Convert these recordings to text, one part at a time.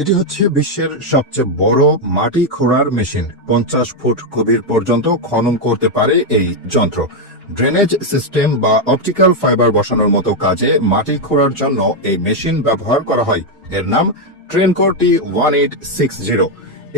এটি হচ্ছে বিশ্বের সবচেয়ে বড় মাটি খোঁড়ার মেশিন। 50 ফুট গভীর পর্যন্ত খনন করতে পারে এই যন্ত্র। ড্রেনেজ সিস্টেম বা অপটিক্যাল ফাইবার বসানোর মতো কাজে মাটি খোঁড়ার জন্য এই মেশিন ব্যবহার করা হয়। এর নাম ট্রেনকোর T1860।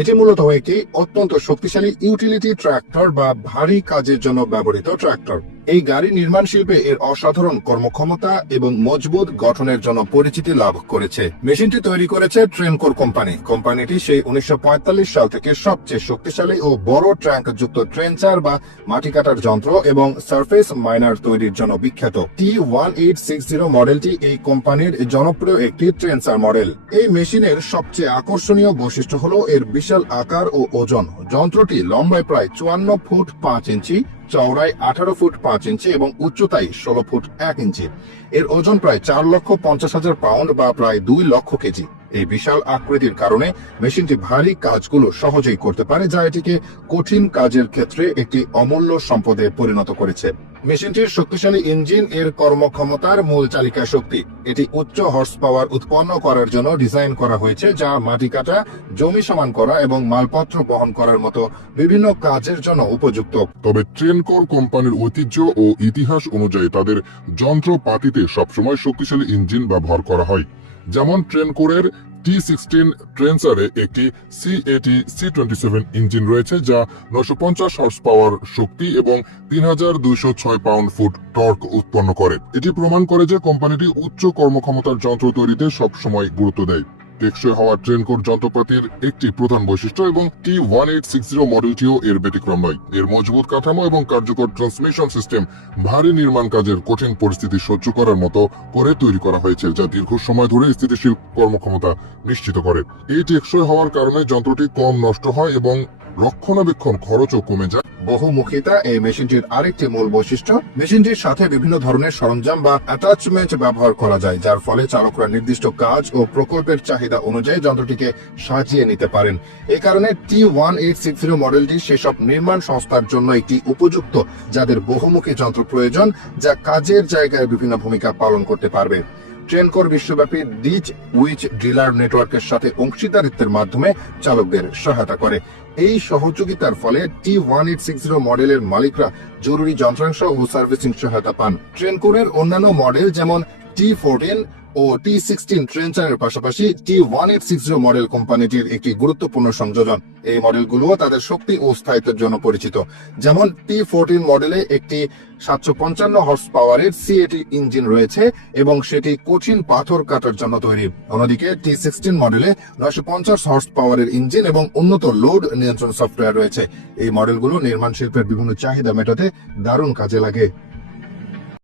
এটি মূলত একটি অত্যন্ত শক্তিশালী ইউটিলিটি ট্রাক্টর বা ভারী কাজের জন্য ব্যবহৃত ট্রাক্টর। এই গাড়ি নির্মাণ শিল্পে এর অসাধারণ কর্মক্ষমতা এবং মজবুত গঠনের জন্য পরিচিতি লাভ করেছে। মেশিনটি তৈরি করেছে ট্রেনকোর কোম্পানি। কোম্পানিটি সেই 1945 সাল থেকে সবচেয়ে শক্তিশালী ও বড় ট্র্যাঙ্ক যুক্ত ট্রেঞ্চার বা মাটি কাটার যন্ত্র এবং সারফেস মাইনার তৈরির জন্য বিখ্যাত। T1860 মডেলটি এই কোম্পানির জনপ্রিয় একটি ট্রেঞ্চার মডেল। এই মেশিনের সবচেয়ে আকর্ষণীয় বৈশিষ্ট্য হলো এর বিশাল আকার ও ওজন। যন্ত্রটি লম্বায় প্রায় 54 ফুট 5 ইঞ্চি, চওড়ায় 18 ফুট 5 ইঞ্চি এবং উচ্চতায় 16 ফুট 1 ইঞ্চি। এর ওজন প্রায় 4,50,000 পাউন্ড বা প্রায় 2 লক্ষ কেজি। এই বিশাল আকৃতির কারণে মেশিনটি ভারী কাজগুলো সহজেই করতে পারে, যা এটিকে কঠিন কাজের ক্ষেত্রে একটি অমূল্য সম্পদে পরিণত করেছে। মেশিনটির শক্তিশালী ইঞ্জিন এর কর্মক্ষমতার মূল চালিকা শক্তি। এটি উচ্চ হর্স পাওয়ার উৎপন্ন করার জন্য ডিজাইন করা হয়েছে, যা মাটি কাটা, জমি সমান করা এবং মালপত্র বহন করার মতো বিভিন্ন কাজের জন্য উপযুক্ত। তবে ট্রেনকোর কোম্পানির ঐতিহ্য ও ইতিহাস অনুযায়ী তাদের যন্ত্রপাতিতে সবসময় শক্তিশালী ইঞ্জিন ব্যবহার করা হয়। যেমন ট্রেনকোরের T16 ট্রেন্সারে একটি CAT-C27 ইঞ্জিন রয়েছে, যা 950 হর্স পাওয়ার শক্তি এবং 3206 পাউন্ড ফুট টর্ক উৎপন্ন করে। এটি প্রমাণ করে যে কোম্পানিটি উচ্চ কর্মক্ষমতার যন্ত্র তৈরিতে সবসময় গুরুত্ব দেয়। টেকসই হওয়া ট্রেনকোর যন্ত্রপাতির একটি প্রধান বৈশিষ্ট্য এবং T1860 মডেলটিও এর ব্যতিক্রম নয়। এর মজবুত কাঠামো এবং কার্যকর ট্রান্সমিশন সিস্টেম ভারী নির্মাণ কাজের কঠিন পরিস্থিতি সহ্য করার মতো করে তৈরি করা হয়েছে, যা দীর্ঘ সময় ধরে স্থিতিশীল কর্মক্ষমতা নিশ্চিত করে। এই টেকসই হওয়ার কারণে যন্ত্রটি কম নষ্ট হয় এবং রক্ষণাবেক্ষণ খরচও কমে যায়। বহুমুখিতা এই মেশিনটির আরেকটি মূল বৈশিষ্ট্য। মেশিনটির সাথে বিভিন্ন ধরনের সরঞ্জাম বা অ্যাটাচমেন্ট ব্যবহার করা যায়, যার ফলে চালকরা নির্দিষ্ট কাজ ও প্রকল্পের চাহিদা অনুযায়ী যন্ত্রটিকে সাজিয়ে নিতে পারেন। এই কারণে T1860 মডেলটি সেসব নির্মাণ সংস্থার জন্য একটি উপযুক্ত যাদের বহুমুখী যন্ত্র প্রয়োজন, যা কাজের জায়গায় বিভিন্ন ভূমিকা পালন করতে পারবে। ট্রেনকোর বিশ্বব্যাপী ডিচ উইচ ডিলার নেটওয়ার্কের সাথে অংশীদারিত্বের মাধ্যমে চালকদের সহায়তা করে। এই সহযোগিতার ফলে T1860 মডেলের মালিকরা জরুরি যন্ত্রাংশ ও সার্ভিসিং সহায়তা পান। ট্রেনকোরের অন্যান্য মডেল যেমন T14 ও T16 ট্রেঞ্চারের পাশাপাশি T1860 মডেল কোম্পানিটির একটি গুরুত্বপূর্ণ সংযোজন। এই মডেলগুলো তাদের শক্তি ও স্থায়িত্বের জন্য পরিচিত। যেমন T14 মডেলে একটি 755 হর্স পাওয়ারের CAT ইঞ্জিন রয়েছে এবং সেটি কঠিন পাথর কাটার জন্য তৈরি। অন্যদিকে T16 মডেলে 950 হর্স পাওয়ারের ইঞ্জিন এবং উন্নত লোড নিয়ন্ত্রণ সফটওয়্যার রয়েছে। এই মডেলগুলো নির্মাণ শিল্পের বিভিন্ন চাহিদা মেটাতে দারুণ কাজে লাগে।